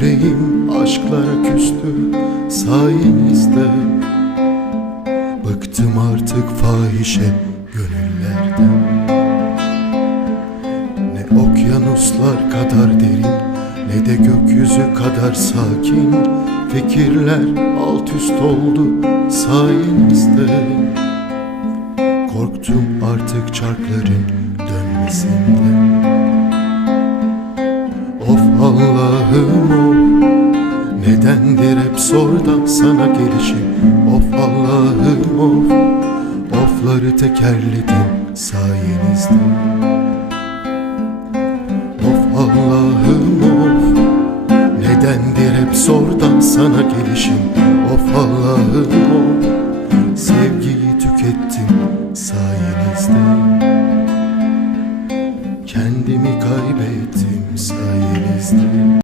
Yüreğim aşklara küstü sayenizde. Bıktım artık fahişe gönüllerden. Ne okyanuslar kadar derin Ne de gökyüzü kadar sakin. Fikirler alt üst oldu sayenizde. Korktum artık çarkların dönmesinden Of Allah'ım Nedendir hep sor da sana gelişim. Of Allah'ım of. Ofları tekerledim sayenizde. Of Allah'ım of. Nedendir hep sor da sana gelişim. Of Allah'ım of. Sevgiyi tükettim sayenizde. Kendimi kaybettim sayenizde.